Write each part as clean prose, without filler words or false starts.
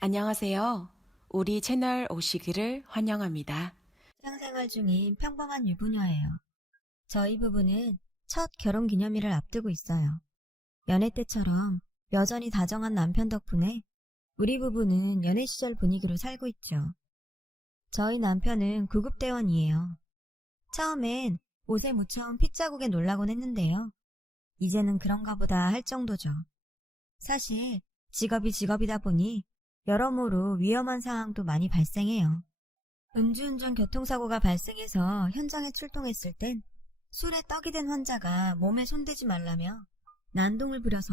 안녕하세요. 우리 채널 오시기를 환영합니다. 일상생활 중인 평범한 유부녀예요. 저희 부부는 첫 결혼 기념일을 앞두고 있어요. 연애 때처럼 여전히 다정한 남편 덕분에 우리 부부는 연애 시절 분위기로 살고 있죠. 저희 남편은 구급대원이에요. 처음엔 옷에 묻혀온 핏자국에 놀라곤 했는데요. 이제는 그런가 보다 할 정도죠. 사실 직업이 직업이다 보니 여러모로 위험한 상황도 많이 발생해요. 음주운전 교통사고가 발생해서 현장에 출동했을 땐 술에 떡이 된 환자가 몸에 손대지 말라며 난동을 부려서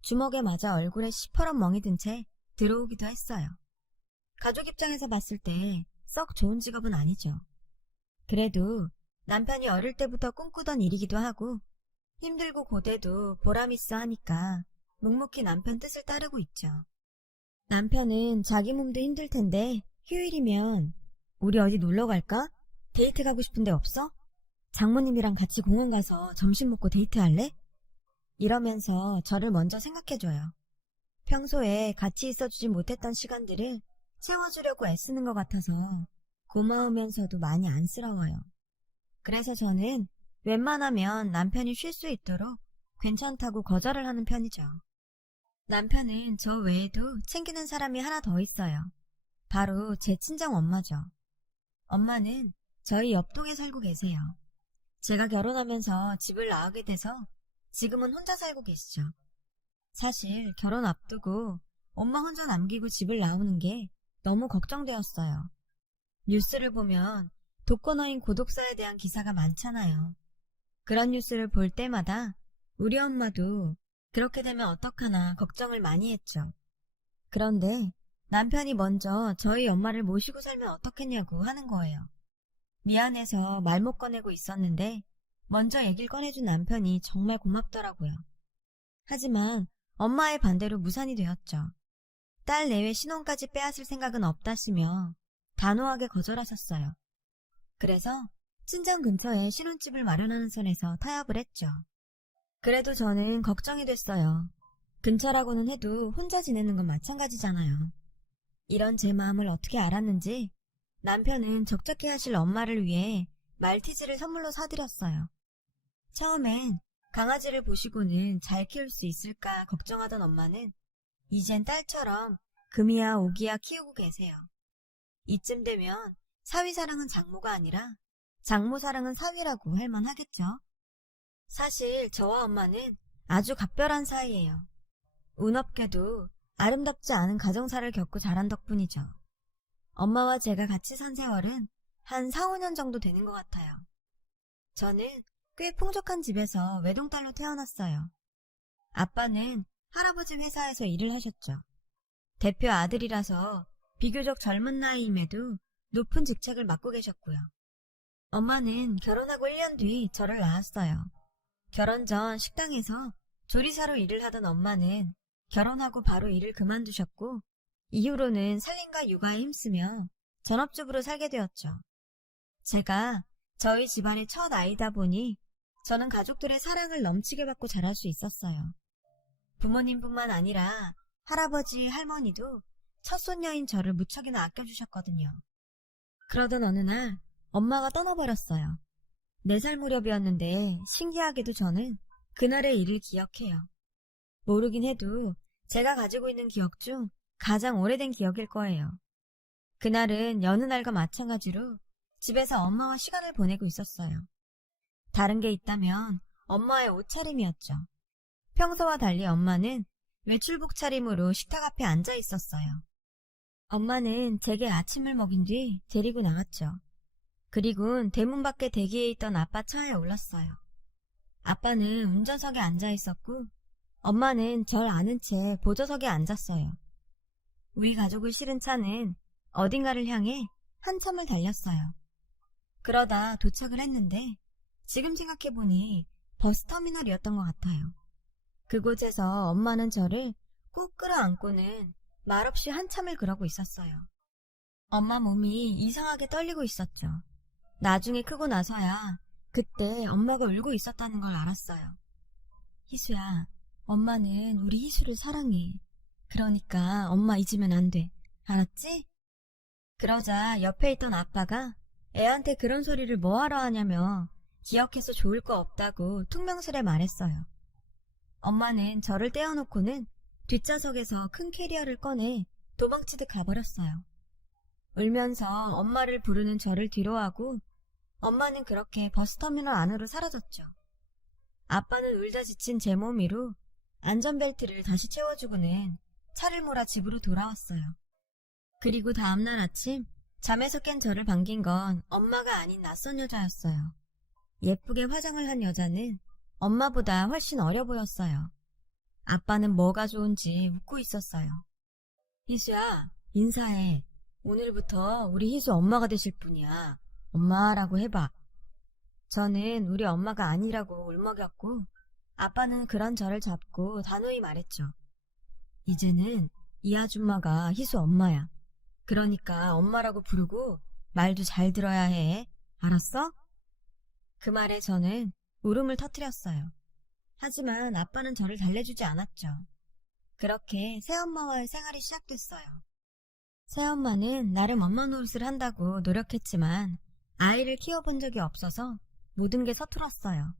주먹에 맞아 얼굴에 시퍼런 멍이 든 채 들어오기도 했어요. 가족 입장에서 봤을 때 썩 좋은 직업은 아니죠. 그래도 남편이 어릴 때부터 꿈꾸던 일이기도 하고 힘들고 고대도 보람있어 하니까 묵묵히 남편 뜻을 따르고 있죠. 남편은 자기 몸도 힘들 텐데 휴일이면 우리 어디 놀러 갈까? 데이트 가고 싶은데 없어? 장모님이랑 같이 공원 가서 점심 먹고 데이트할래? 이러면서 저를 먼저 생각해줘요. 평소에 같이 있어주지 못했던 시간들을 채워주려고 애쓰는 것 같아서 고마우면서도 많이 안쓰러워요. 그래서 저는 웬만하면 남편이 쉴 수 있도록 괜찮다고 거절을 하는 편이죠. 남편은 저 외에도 챙기는 사람이 하나 더 있어요. 바로 제 친정 엄마죠. 엄마는 저희 옆동에 살고 계세요. 제가 결혼하면서 집을 나가게 돼서 지금은 혼자 살고 계시죠. 사실 결혼 앞두고 엄마 혼자 남기고 집을 나오는 게 너무 걱정되었어요. 뉴스를 보면 독거노인 고독사에 대한 기사가 많잖아요. 그런 뉴스를 볼 때마다 우리 엄마도 그렇게 되면 어떡하나 걱정을 많이 했죠. 그런데 남편이 먼저 저희 엄마를 모시고 살면 어떻겠냐고 하는 거예요. 미안해서 말 못 꺼내고 있었는데 먼저 얘기를 꺼내준 남편이 정말 고맙더라고요. 하지만 엄마의 반대로 무산이 되었죠. 딸 내외 신혼까지 빼앗을 생각은 없다시며 단호하게 거절하셨어요. 그래서 친정 근처에 신혼집을 마련하는 선에서 타협을 했죠. 그래도 저는 걱정이 됐어요. 근처라고는 해도 혼자 지내는 건 마찬가지잖아요. 이런 제 마음을 어떻게 알았는지 남편은 적적해 하실 엄마를 위해 말티즈를 선물로 사드렸어요. 처음엔 강아지를 보시고는 잘 키울 수 있을까 걱정하던 엄마는 이젠 딸처럼 금이야 오기야 키우고 계세요. 이쯤 되면 사위 사랑은 장모가 아니라 장모 사랑은 사위라고 할 만하겠죠. 사실 저와 엄마는 아주 각별한 사이예요. 운 없게도 아름답지 않은 가정사를 겪고 자란 덕분이죠. 엄마와 제가 같이 산 세월은 한 4, 5년 정도 되는 것 같아요. 저는 꽤 풍족한 집에서 외동딸로 태어났어요. 아빠는 할아버지 회사에서 일을 하셨죠. 대표 아들이라서 비교적 젊은 나이임에도 높은 직책을 맡고 계셨고요. 엄마는 결혼하고 1년 뒤 저를 낳았어요. 결혼 전 식당에서 조리사로 일을 하던 엄마는 결혼하고 바로 일을 그만두셨고 이후로는 살림과 육아에 힘쓰며 전업주부로 살게 되었죠. 제가 저희 집안의 첫 아이다 보니 저는 가족들의 사랑을 넘치게 받고 자랄 수 있었어요. 부모님뿐만 아니라 할아버지, 할머니도 첫손녀인 저를 무척이나 아껴주셨거든요. 그러던 어느 날 엄마가 떠나버렸어요. 4살 무렵이었는데 신기하게도 저는 그날의 일을 기억해요. 모르긴 해도 제가 가지고 있는 기억 중 가장 오래된 기억일 거예요. 그날은 여느 날과 마찬가지로 집에서 엄마와 시간을 보내고 있었어요. 다른 게 있다면 엄마의 옷차림이었죠. 평소와 달리 엄마는 외출복 차림으로 식탁 앞에 앉아 있었어요. 엄마는 제게 아침을 먹인 뒤 데리고 나갔죠. 그리고는 대문 밖에 대기해 있던 아빠 차에 올랐어요. 아빠는 운전석에 앉아 있었고 엄마는 절 아는 채 보조석에 앉았어요. 우리 가족을 실은 차는 어딘가를 향해 한참을 달렸어요. 그러다 도착을 했는데 지금 생각해보니 버스터미널이었던 것 같아요. 그곳에서 엄마는 저를 꼭 끌어안고는 말없이 한참을 그러고 있었어요. 엄마 몸이 이상하게 떨리고 있었죠. 나중에 크고 나서야 그때 엄마가 울고 있었다는 걸 알았어요. 희수야, 엄마는 우리 희수를 사랑해. 그러니까 엄마 잊으면 안 돼. 알았지? 그러자 옆에 있던 아빠가 애한테 그런 소리를 뭐하러 하냐며 기억해서 좋을 거 없다고 퉁명스레 말했어요. 엄마는 저를 떼어놓고는 뒷좌석에서 큰 캐리어를 꺼내 도망치듯 가버렸어요. 울면서 엄마를 부르는 저를 뒤로하고 엄마는 그렇게 버스터미널 안으로 사라졌죠. 아빠는 울다 지친 제 몸 위로 안전벨트를 다시 채워주고는 차를 몰아 집으로 돌아왔어요. 그리고 다음날 아침 잠에서 깬 저를 반긴 건 엄마가 아닌 낯선 여자였어요. 예쁘게 화장을 한 여자는 엄마보다 훨씬 어려 보였어요. 아빠는 뭐가 좋은지 웃고 있었어요. 희수야, 인사해. 오늘부터 우리 희수 엄마가 되실 분이야. 엄마라고 해봐. 저는 우리 엄마가 아니라고 울먹였고 아빠는 그런 저를 잡고 단호히 말했죠. 이제는 이 아줌마가 희수 엄마야. 그러니까 엄마라고 부르고 말도 잘 들어야 해. 알았어? 그 말에 저는 울음을 터뜨렸어요. 하지만 아빠는 저를 달래주지 않았죠. 그렇게 새엄마와의 생활이 시작됐어요. 새엄마는 나름 엄마 노릇을 한다고 노력했지만 아이를 키워본 적이 없어서 모든 게 서툴었어요.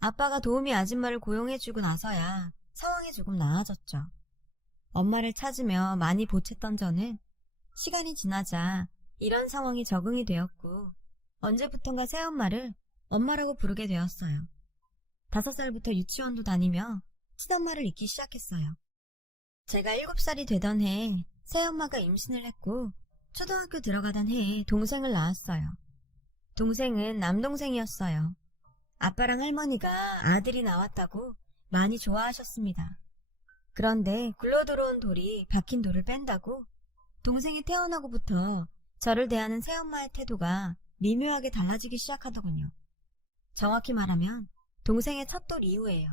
아빠가 도우미 아줌마를 고용해주고 나서야 상황이 조금 나아졌죠. 엄마를 찾으며 많이 보챘던 저는 시간이 지나자 이런 상황이 적응이 되었고 언제부턴가 새엄마를 엄마라고 부르게 되었어요. 5살부터 유치원도 다니며 친엄마를 잊기 시작했어요. 제가 7살이 되던 해에 새엄마가 임신을 했고 초등학교 들어가던 해에 동생을 낳았어요. 동생은 남동생이었어요. 아빠랑 할머니가 아들이 나왔다고 많이 좋아하셨습니다. 그런데 굴러들어온 돌이 박힌 돌을 뺀다고 동생이 태어나고부터 저를 대하는 새엄마의 태도가 미묘하게 달라지기 시작하더군요. 정확히 말하면 동생의 첫 돌 이후예요.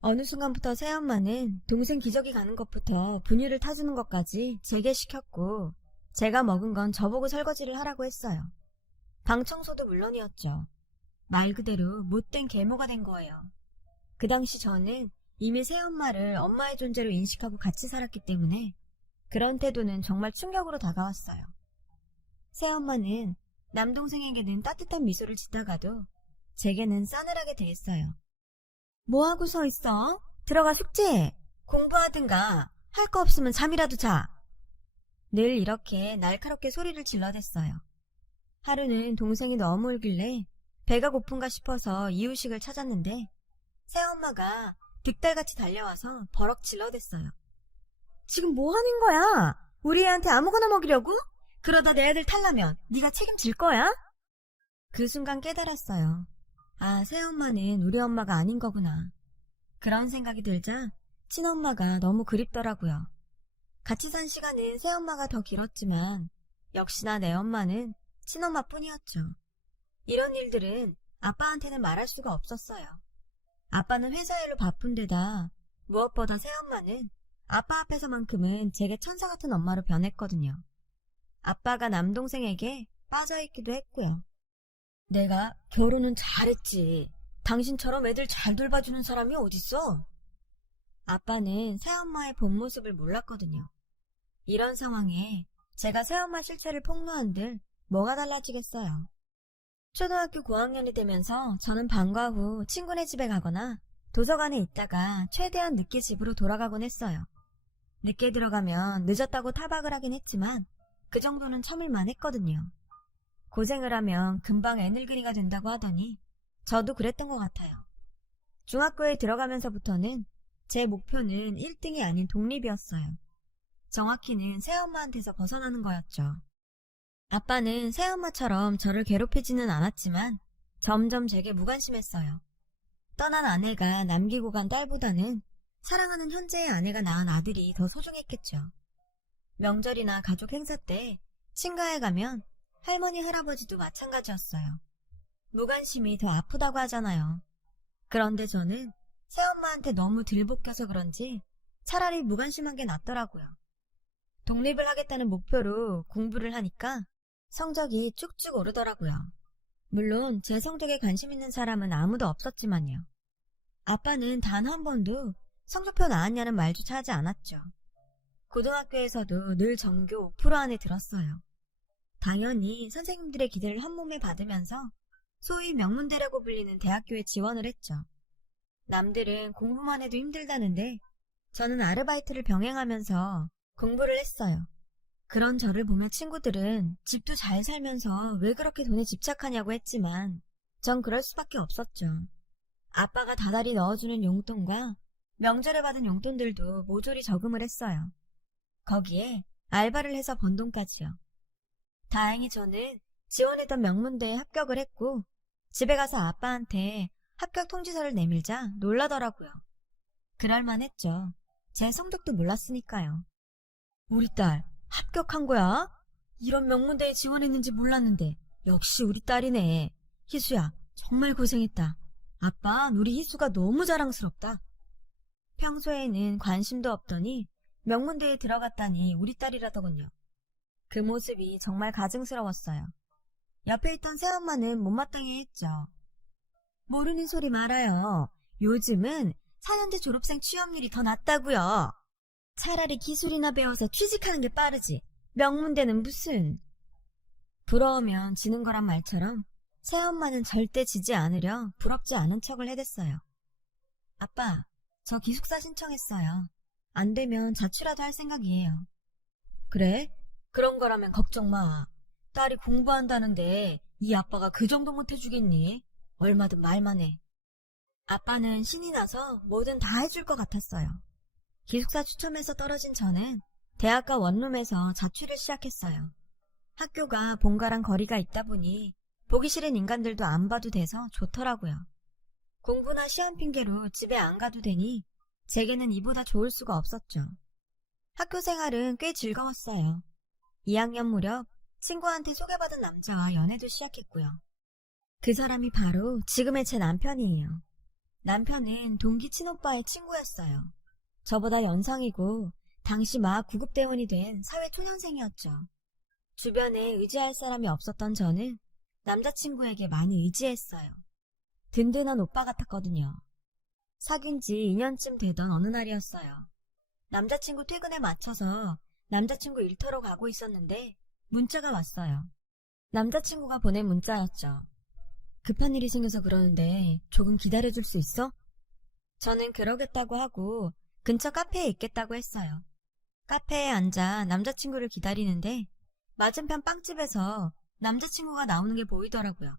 어느 순간부터 새엄마는 동생 기저귀 가는 것부터 분유를 타주는 것까지 제게 시켰고 제가 먹은 건 저보고 설거지를 하라고 했어요. 방 청소도 물론이었죠. 말 그대로 못된 계모가 된 거예요. 그 당시 저는 이미 새엄마를 엄마의 존재로 인식하고 같이 살았기 때문에 그런 태도는 정말 충격으로 다가왔어요. 새엄마는 남동생에게는 따뜻한 미소를 짓다가도 제게는 싸늘하게 대했어요. 뭐하고 서 있어? 들어가 숙제해. 공부하든가. 할 거 없으면 잠이라도 자. 늘 이렇게 날카롭게 소리를 질러댔어요. 하루는 동생이 너무 울길래 배가 고픈가 싶어서 이유식을 찾았는데 새엄마가 득달같이 달려와서 버럭 질러댔어요. 지금 뭐 하는 거야? 우리 애한테 아무거나 먹이려고? 그러다 내 애들 탈라면 네가 책임질 거야? 그 순간 깨달았어요. 아, 새엄마는 우리 엄마가 아닌 거구나. 그런 생각이 들자 친엄마가 너무 그립더라고요. 같이 산 시간은 새엄마가 더 길었지만 역시나 내 엄마는 친엄마뿐이었죠. 이런 일들은 아빠한테는 말할 수가 없었어요. 아빠는 회사 일로 바쁜 데다 무엇보다 새엄마는 아빠 앞에서만큼은 제게 천사 같은 엄마로 변했거든요. 아빠가 남동생에게 빠져있기도 했고요. 내가 결혼은 잘했지. 당신처럼 애들 잘 돌봐주는 사람이 어딨어? 아빠는 새엄마의 본 모습을 몰랐거든요. 이런 상황에 제가 새엄마 실체를 폭로한들 뭐가 달라지겠어요. 초등학교 고학년이 되면서 저는 방과 후 친구네 집에 가거나 도서관에 있다가 최대한 늦게 집으로 돌아가곤 했어요. 늦게 들어가면 늦었다고 타박을 하긴 했지만 그 정도는 참을만 했거든요. 고생을 하면 금방 애늙은이가 된다고 하더니 저도 그랬던 것 같아요. 중학교에 들어가면서부터는 제 목표는 1등이 아닌 독립이었어요. 정확히는 새엄마한테서 벗어나는 거였죠. 아빠는 새엄마처럼 저를 괴롭히지는 않았지만 점점 제게 무관심했어요. 떠난 아내가 남기고 간 딸보다는 사랑하는 현재의 아내가 낳은 아들이 더 소중했겠죠. 명절이나 가족 행사 때 친가에 가면 할머니 할아버지도 마찬가지였어요. 무관심이 더 아프다고 하잖아요. 그런데 저는 새엄마한테 너무 들볶여서 그런지 차라리 무관심한 게 낫더라고요. 독립을 하겠다는 목표로 공부를 하니까 성적이 쭉쭉 오르더라고요. 물론 제 성적에 관심 있는 사람은 아무도 없었지만요. 아빠는 단 한 번도 성적표 나왔냐는 말조차 하지 않았죠. 고등학교에서도 늘 전교 5% 안에 들었어요. 당연히 선생님들의 기대를 한몸에 받으면서 소위 명문대라고 불리는 대학교에 지원을 했죠. 남들은 공부만 해도 힘들다는데 저는 아르바이트를 병행하면서 공부를 했어요. 그런 저를 보며 친구들은 집도 잘 살면서 왜 그렇게 돈에 집착하냐고 했지만 전 그럴 수밖에 없었죠. 아빠가 다달이 넣어주는 용돈과 명절에 받은 용돈들도 모조리 저금을 했어요. 거기에 알바를 해서 번 돈까지요. 다행히 저는 지원했던 명문대에 합격을 했고 집에 가서 아빠한테 합격 통지서를 내밀자 놀라더라고요. 그럴만했죠. 제 성적도 몰랐으니까요. 우리 딸 합격한 거야? 이런 명문대에 지원했는지 몰랐는데 역시 우리 딸이네. 희수야 정말 고생했다. 아빠 우리 희수가 너무 자랑스럽다. 평소에는 관심도 없더니 명문대에 들어갔다니 우리 딸이라더군요. 그 모습이 정말 가증스러웠어요. 옆에 있던 새엄마는 못마땅해 했죠. 모르는 소리 말아요. 요즘은 4년제 졸업생 취업률이 더 낮다고요. 차라리 기술이나 배워서 취직하는 게 빠르지. 명문대는 무슨. 부러우면 지는 거란 말처럼 새엄마는 절대 지지 않으려 부럽지 않은 척을 해댔어요. 아빠, 저 기숙사 신청했어요. 안 되면 자취라도 할 생각이에요. 그래? 그런 거라면 걱정 마. 딸이 공부한다는데 이 아빠가 그 정도 못 해주겠니? 얼마든 말만 해. 아빠는 신이 나서 뭐든 다 해줄 것 같았어요. 기숙사 추첨에서 떨어진 저는 대학가 원룸에서 자취를 시작했어요. 학교가 본가랑 거리가 있다 보니 보기 싫은 인간들도 안 봐도 돼서 좋더라고요. 공부나 시험 핑계로 집에 안 가도 되니 제게는 이보다 좋을 수가 없었죠. 학교 생활은 꽤 즐거웠어요. 2학년 무렵 친구한테 소개받은 남자와 연애도 시작했고요. 그 사람이 바로 지금의 제 남편이에요. 남편은 동기 친오빠의 친구였어요. 저보다 연상이고 당시 막 구급대원이 된 사회 초년생이었죠. 주변에 의지할 사람이 없었던 저는 남자친구에게 많이 의지했어요. 든든한 오빠 같았거든요. 사귄 지 2년쯤 되던 어느 날이었어요. 남자친구 퇴근에 맞춰서 남자친구 일터로 가고 있었는데 문자가 왔어요. 남자친구가 보낸 문자였죠. 급한 일이 생겨서 그러는데 조금 기다려줄 수 있어? 저는 그러겠다고 하고 근처 카페에 있겠다고 했어요. 카페에 앉아 남자친구를 기다리는데 맞은편 빵집에서 남자친구가 나오는 게 보이더라고요.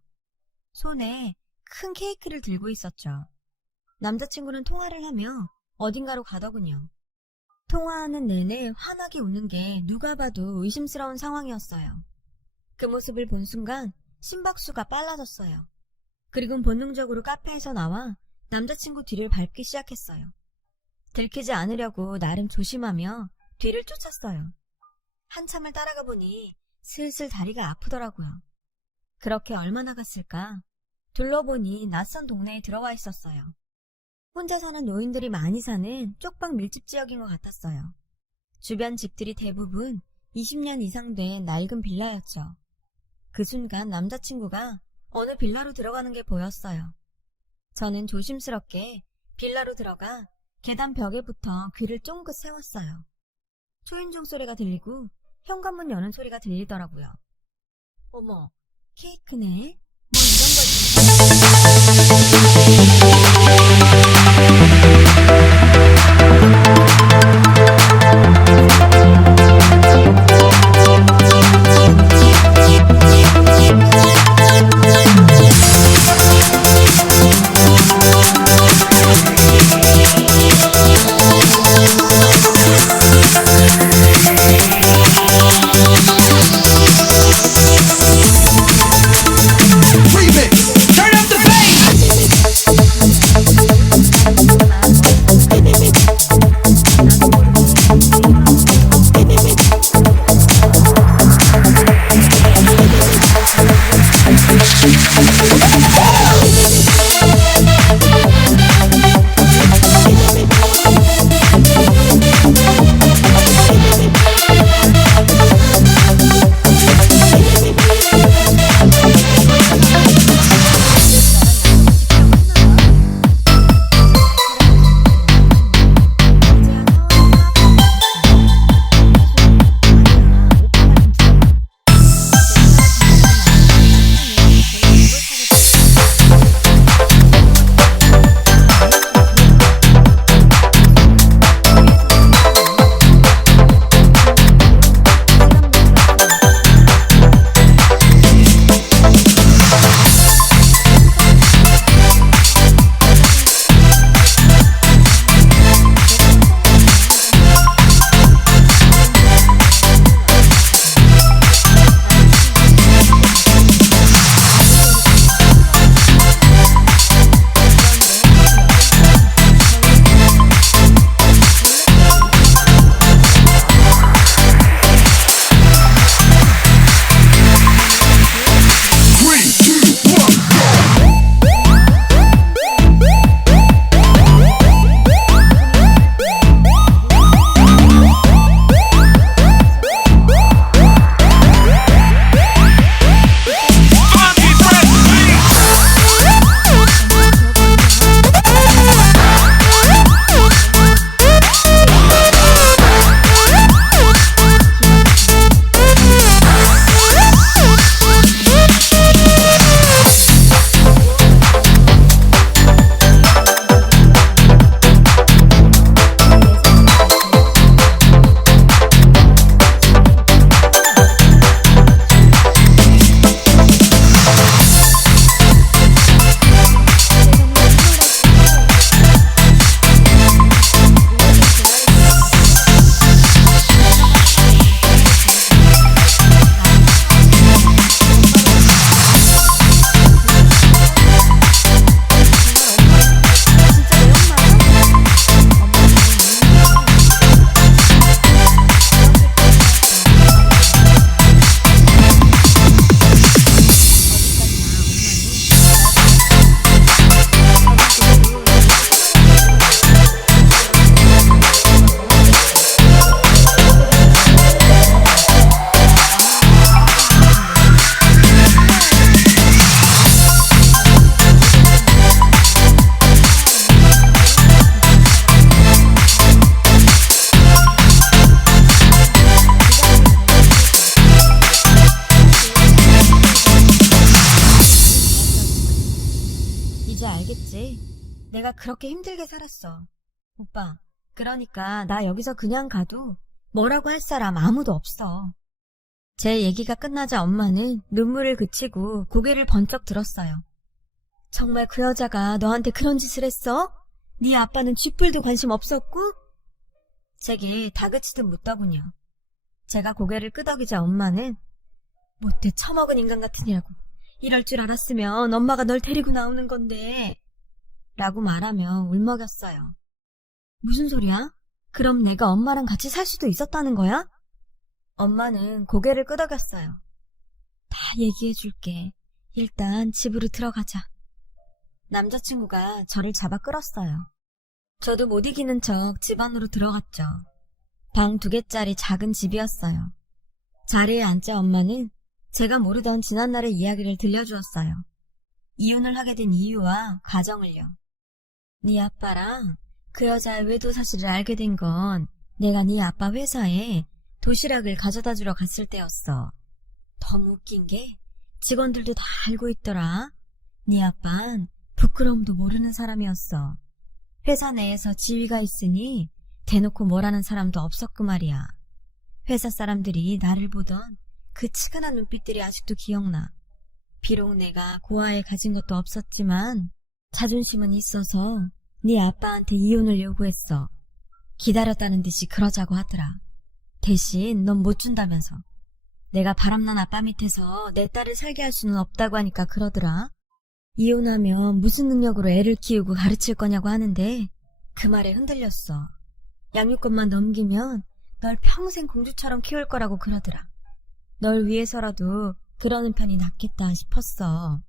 손에 큰 케이크를 들고 있었죠. 남자친구는 통화를 하며 어딘가로 가더군요. 통화하는 내내 환하게 웃는 게 누가 봐도 의심스러운 상황이었어요. 그 모습을 본 순간 심박수가 빨라졌어요. 그리고 본능적으로 카페에서 나와 남자친구 뒤를 밟기 시작했어요. 들키지 않으려고 나름 조심하며 뒤를 쫓았어요. 한참을 따라가 보니 슬슬 다리가 아프더라고요. 그렇게 얼마나 갔을까? 둘러보니 낯선 동네에 들어와 있었어요. 혼자 사는 노인들이 많이 사는 쪽방 밀집 지역인 것 같았어요. 주변 집들이 대부분 20년 이상 된 낡은 빌라였죠. 그 순간 남자친구가 어느 빌라로 들어가는 게 보였어요. 저는 조심스럽게 빌라로 들어가 계단 벽에 붙어 귀를 쫑긋 세웠어요. 초인종 소리가 들리고 현관문 여는 소리가 들리더라고요. 어머, 케이크네? 뭐 이런 걸 거지. 내가 그렇게 힘들게 살았어. 오빠, 그러니까 나 여기서 그냥 가도 뭐라고 할 사람 아무도 없어. 제 얘기가 끝나자 엄마는 눈물을 그치고 고개를 번쩍 들었어요. 정말 그 여자가 너한테 그런 짓을 했어? 네 아빠는 쥐뿔도 관심 없었고? 제게 다그치듯 묻더군요. 제가 고개를 끄덕이자 엄마는 못돼 처먹은 인간 같으냐고. 이럴 줄 알았으면 엄마가 널 데리고 나오는 건데 라고 말하며 울먹였어요. 무슨 소리야? 그럼 내가 엄마랑 같이 살 수도 있었다는 거야? 엄마는 고개를 끄덕였어요. 다 얘기해줄게. 일단 집으로 들어가자. 남자친구가 저를 잡아 끌었어요. 저도 못 이기는 척 집 안으로 들어갔죠. 방 2개짜리 작은 집이었어요. 자리에 앉자 엄마는 제가 모르던 지난날의 이야기를 들려주었어요. 이혼을 하게 된 이유와 과정을요. 네 아빠랑 그 여자의 외도 사실을 알게 된 건 내가 네 아빠 회사에 도시락을 가져다 주러 갔을 때였어. 너무 웃긴 게 직원들도 다 알고 있더라. 네 아빤 부끄러움도 모르는 사람이었어. 회사 내에서 지위가 있으니 대놓고 뭐라는 사람도 없었고 말이야. 회사 사람들이 나를 보던 그 치근한 눈빛들이 아직도 기억나. 비록 내가 고아에 가진 것도 없었지만 자존심은 있어서 네 아빠한테 이혼을 요구했어. 기다렸다는 듯이 그러자고 하더라. 대신 넌 못 준다면서. 내가 바람난 아빠 밑에서 내 딸을 살게 할 수는 없다고 하니까 그러더라. 이혼하면 무슨 능력으로 애를 키우고 가르칠 거냐고 하는데 그 말에 흔들렸어. 양육권만 넘기면 널 평생 공주처럼 키울 거라고 그러더라. 널 위해서라도 그러는 편이 낫겠다 싶었어.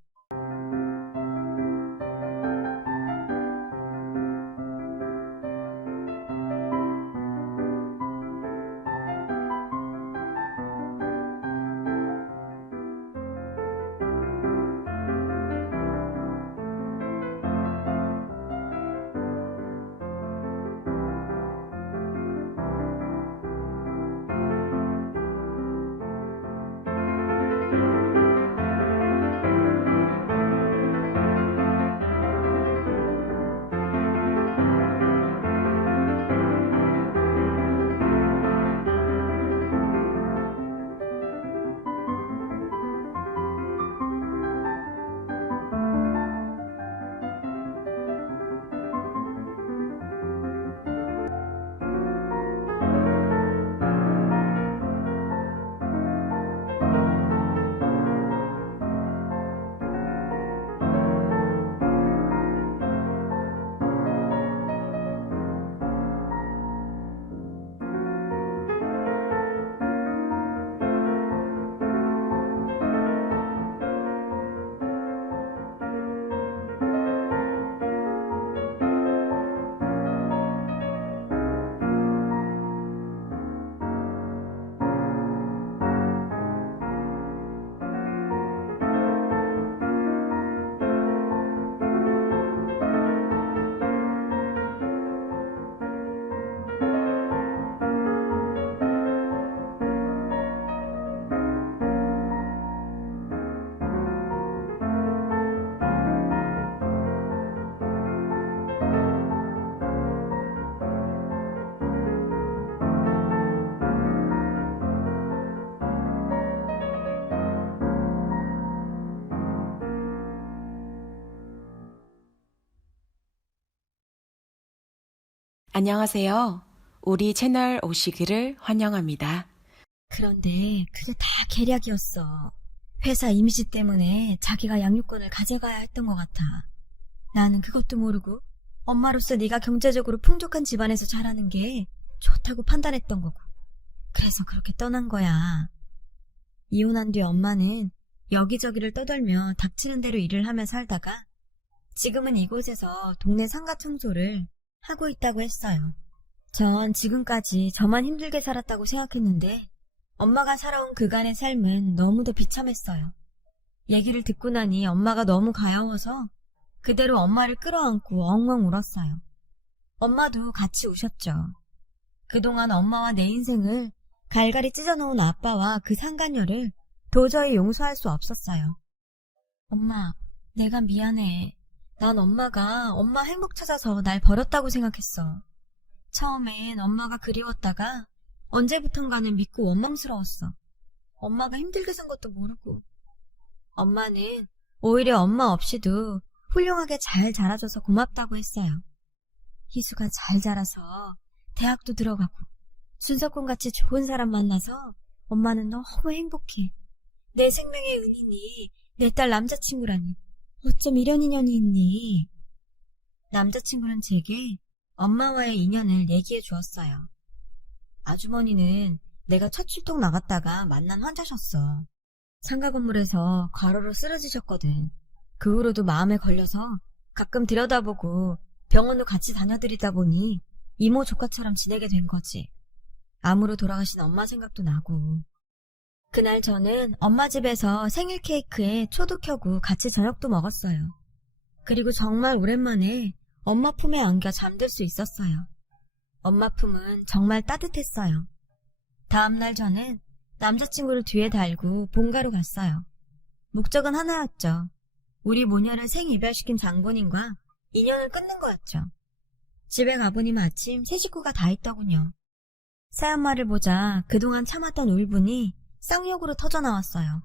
안녕하세요. 우리 채널 오시기를 환영합니다. 그런데 그게 다 계략이었어. 회사 이미지 때문에 자기가 양육권을 가져가야 했던 것 같아. 나는 그것도 모르고 엄마로서 네가 경제적으로 풍족한 집안에서 자라는 게 좋다고 판단했던 거고. 그래서 그렇게 떠난 거야. 이혼한 뒤 엄마는 여기저기를 떠돌며 닥치는 대로 일을 하며 살다가 지금은 이곳에서 동네 상가 청소를 하고 있다고 했어요. 전 지금까지 저만 힘들게 살았다고 생각했는데 엄마가 살아온 그간의 삶은 너무도 비참했어요. 얘기를 듣고 나니 엄마가 너무 가여워서 그대로 엄마를 끌어안고 엉엉 울었어요. 엄마도 같이 우셨죠. 그동안 엄마와 내 인생을 갈갈이 찢어놓은 아빠와 그 상간녀를 도저히 용서할 수 없었어요. 엄마, 내가 미안해. 난 엄마가 엄마 행복 찾아서 날 버렸다고 생각했어. 처음엔 엄마가 그리웠다가 언제부턴가는 믿고 원망스러웠어. 엄마가 힘들게 산 것도 모르고. 엄마는 오히려 엄마 없이도 훌륭하게 잘 자라줘서 고맙다고 했어요. 희수가 잘 자라서 대학도 들어가고 준석군같이 좋은 사람 만나서 엄마는 너무 행복해. 내 생명의 은인이 내 딸 남자친구라니. 어쩜 이런 인연이 있니? 남자친구는 제게 엄마와의 인연을 얘기해 주었어요. 아주머니는 내가 첫 출동 나갔다가 만난 환자셨어. 상가 건물에서 과로로 쓰러지셨거든. 그 후로도 마음에 걸려서 가끔 들여다보고 병원도 같이 다녀드리다 보니 이모 조카처럼 지내게 된 거지. 암으로 돌아가신 엄마 생각도 나고. 그날 저는 엄마 집에서 생일 케이크에 초도 켜고 같이 저녁도 먹었어요. 그리고 정말 오랜만에 엄마 품에 안겨 잠들 수 있었어요. 엄마 품은 정말 따뜻했어요. 다음날 저는 남자친구를 뒤에 달고 본가로 갔어요. 목적은 하나였죠. 우리 모녀를 생이별시킨 장본인과 인연을 끊는 거였죠. 집에 가보니 마침 새 식구가 다 있더군요. 새엄마를 보자 그동안 참았던 울분이 쌍욕으로 터져나왔어요.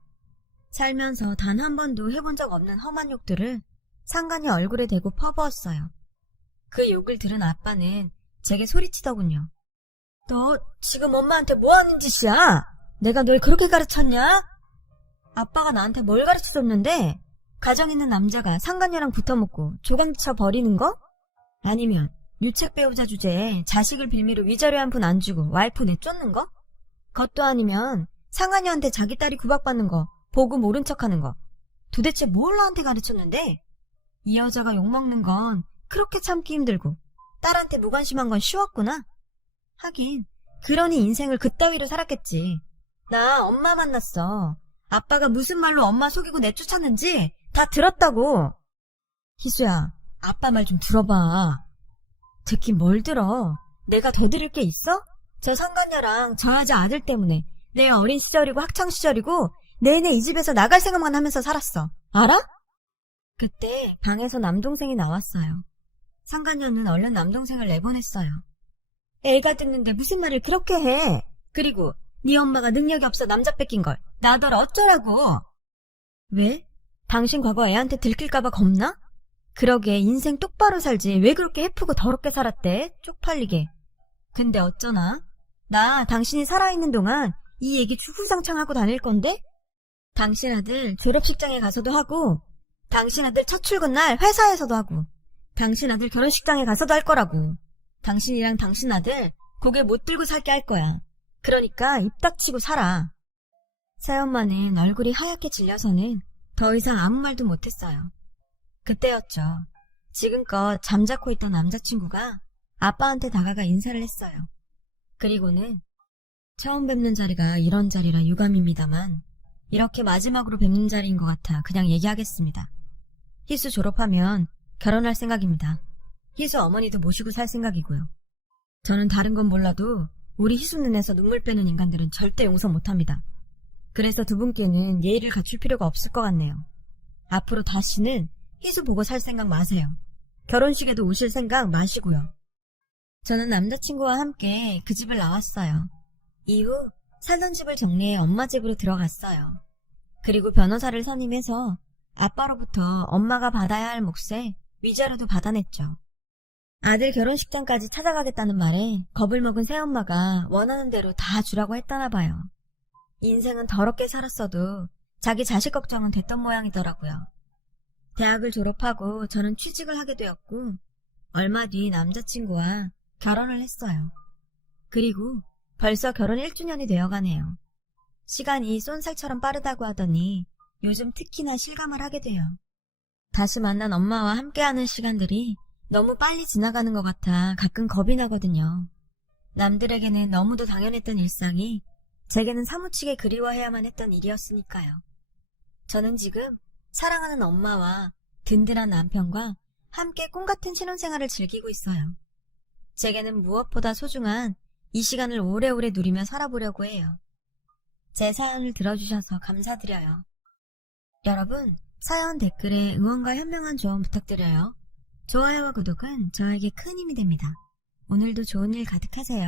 살면서 단 한 번도 해본 적 없는 험한 욕들을 상간이 얼굴에 대고 퍼부었어요. 그 욕을 들은 아빠는 제게 소리치더군요. 너 지금 엄마한테 뭐 하는 짓이야? 내가 널 그렇게 가르쳤냐? 아빠가 나한테 뭘 가르쳐줬는데? 가정 있는 남자가 상간녀랑 붙어먹고 조강쳐 버리는 거? 아니면 유책 배우자 주제에 자식을 빌미로 위자료 한 푼 안 주고 와이프 내쫓는 거? 그것도 아니면 상간녀한테 자기 딸이 구박받는 거 보고 모른 척하는 거. 도대체 뭘 나한테 가르쳤는데? 이 여자가 욕먹는 건 그렇게 참기 힘들고 딸한테 무관심한 건 쉬웠구나. 하긴 그러니 인생을 그따위로 살았겠지. 나 엄마 만났어. 아빠가 무슨 말로 엄마 속이고 내쫓았는지 다 들었다고. 희수야, 아빠 말 좀 들어봐. 듣긴 뭘 들어. 내가 더 들을 게 있어? 저 상간녀랑 저 여자 아들 때문에 내 어린 시절이고 학창시절이고 내내 이 집에서 나갈 생각만 하면서 살았어. 알아? 그때 방에서 남동생이 나왔어요. 상간녀는 얼른 남동생을 내보냈어요. 애가 듣는데 무슨 말을 그렇게 해. 그리고 네 엄마가 능력이 없어 남자 뺏긴 걸 나더러 어쩌라고. 왜? 당신 과거 애한테 들킬까봐 겁나? 그러게 인생 똑바로 살지 왜 그렇게 해프고 더럽게 살았대? 쪽팔리게. 근데 어쩌나? 나 당신이 살아있는 동안 이 얘기 주구장창하고 다닐 건데? 당신 아들 졸업식장에 가서도 하고 당신 아들 첫 출근 날 회사에서도 하고 당신 아들 결혼식장에 가서도 할 거라고. 당신이랑 당신 아들 고개 못 들고 살게 할 거야. 그러니까 입 닥치고 살아. 새엄마는 얼굴이 하얗게 질려서는 더 이상 아무 말도 못했어요. 그때였죠. 지금껏 잠자코 있던 남자친구가 아빠한테 다가가 인사를 했어요. 그리고는 처음 뵙는 자리가 이런 자리라 유감입니다만 이렇게 마지막으로 뵙는 자리인 것 같아 그냥 얘기하겠습니다. 희수 졸업하면 결혼할 생각입니다. 희수 어머니도 모시고 살 생각이고요. 저는 다른 건 몰라도 우리 희수 눈에서 눈물 빼는 인간들은 절대 용서 못합니다. 그래서 두 분께는 예의를 갖출 필요가 없을 것 같네요. 앞으로 다시는 희수 보고 살 생각 마세요. 결혼식에도 오실 생각 마시고요. 저는 남자친구와 함께 그 집을 나왔어요. 이후 살던 집을 정리해 엄마 집으로 들어갔어요. 그리고 변호사를 선임해서 아빠로부터 엄마가 받아야 할 몫에 위자료도 받아냈죠. 아들 결혼식장까지 찾아가겠다는 말에 겁을 먹은 새엄마가 원하는 대로 다 주라고 했다나 봐요. 인생은 더럽게 살았어도 자기 자식 걱정은 됐던 모양이더라고요. 대학을 졸업하고 저는 취직을 하게 되었고 얼마 뒤 남자친구와 결혼을 했어요. 그리고 벌써 결혼 1주년이 되어가네요. 시간이 쏜살처럼 빠르다고 하더니 요즘 특히나 실감을 하게 돼요. 다시 만난 엄마와 함께하는 시간들이 너무 빨리 지나가는 것 같아 가끔 겁이 나거든요. 남들에게는 너무도 당연했던 일상이 제게는 사무치게 그리워해야만 했던 일이었으니까요. 저는 지금 사랑하는 엄마와 든든한 남편과 함께 꿈같은 신혼생활을 즐기고 있어요. 제게는 무엇보다 소중한 이 시간을 오래오래 누리며 살아보려고 해요. 제 사연을 들어주셔서 감사드려요. 여러분, 사연 댓글에 응원과 현명한 조언 부탁드려요. 좋아요와 구독은 저에게 큰 힘이 됩니다. 오늘도 좋은 일 가득하세요.